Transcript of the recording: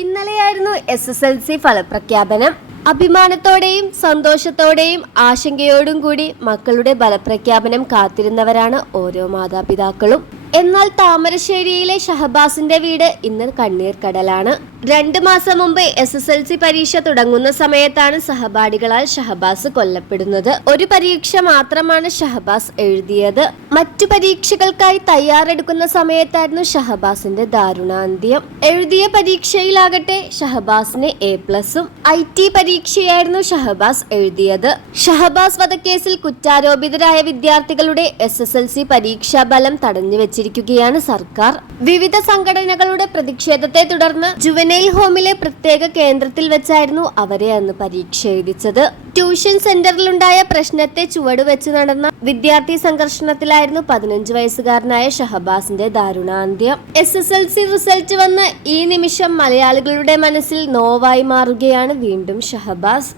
ഇന്നലെയായിരുന്നു SSLC ഫലപ്രഖ്യാപനം. അഭിമാനത്തോടെയും സന്തോഷത്തോടെയും ആശങ്കയോടും കൂടി മക്കളുടെ ഫലപ്രഖ്യാപനം കാത്തിരുന്നവരാണ് ഓരോ മാതാപിതാക്കളും. എന്നാൽ താമരശ്ശേരിയിലെ ഷഹബാസിന്റെ വീട് ഇന്ന് കണ്ണീർ കടലാണ്. 2 മാസം മുമ്പ് SSLC പരീക്ഷ തുടങ്ങുന്ന സമയത്താണ് സഹപാഠികളാൽ ഷഹബാസ് കൊല്ലപ്പെടുന്നത്. ഒരു പരീക്ഷ മാത്രമാണ് ഷഹബാസ് എഴുതിയത്. മറ്റു പരീക്ഷകൾക്കായി തയ്യാറെടുക്കുന്ന സമയത്തായിരുന്നു ഷഹബാസിന്റെ ദാരുണാന്ത്യം. എഴുതിയ പരീക്ഷയിലാകട്ടെ ഷഹബാസിന് A+ഉം. IT പരീക്ഷയായിരുന്നു ഷഹബാസ് എഴുതിയത്. ഷഹബാസ് വധക്കേസിൽ കുറ്റാരോപിതരായ വിദ്യാർത്ഥികളുടെ SSLC പരീക്ഷാ ഫലം തടഞ്ഞുവെച്ചിരിക്കുകയാണ് സർക്കാർ. വിവിധ സംഘടനകളുടെ പ്രതിഷേധത്തെ തുടർന്ന് ജുവനൈൽ ഹോമിലെ പ്രത്യേക കേന്ദ്രത്തിൽ വെച്ചായിരുന്നു അവരെ അന്ന് പരീക്ഷ എഴുതിച്ചത്. ട്യൂഷൻ സെന്ററിലുണ്ടായ പ്രശ്നത്തെ ചുവടുവെച്ച് നടന്ന വിദ്യാർത്ഥി സംഘർഷണത്തിലായിരുന്നു 15 വയസ്സുകാരനായ ഷഹബാസിന്റെ ദാരുണാന്ത്യം. SSLC റിസൾട്ട് വന്ന ഈ നിമിഷം മലയാളികളുടെ മനസ്സിൽ നോവായി മാറുകയാണ് വീണ്ടും ഷഹബാസ്.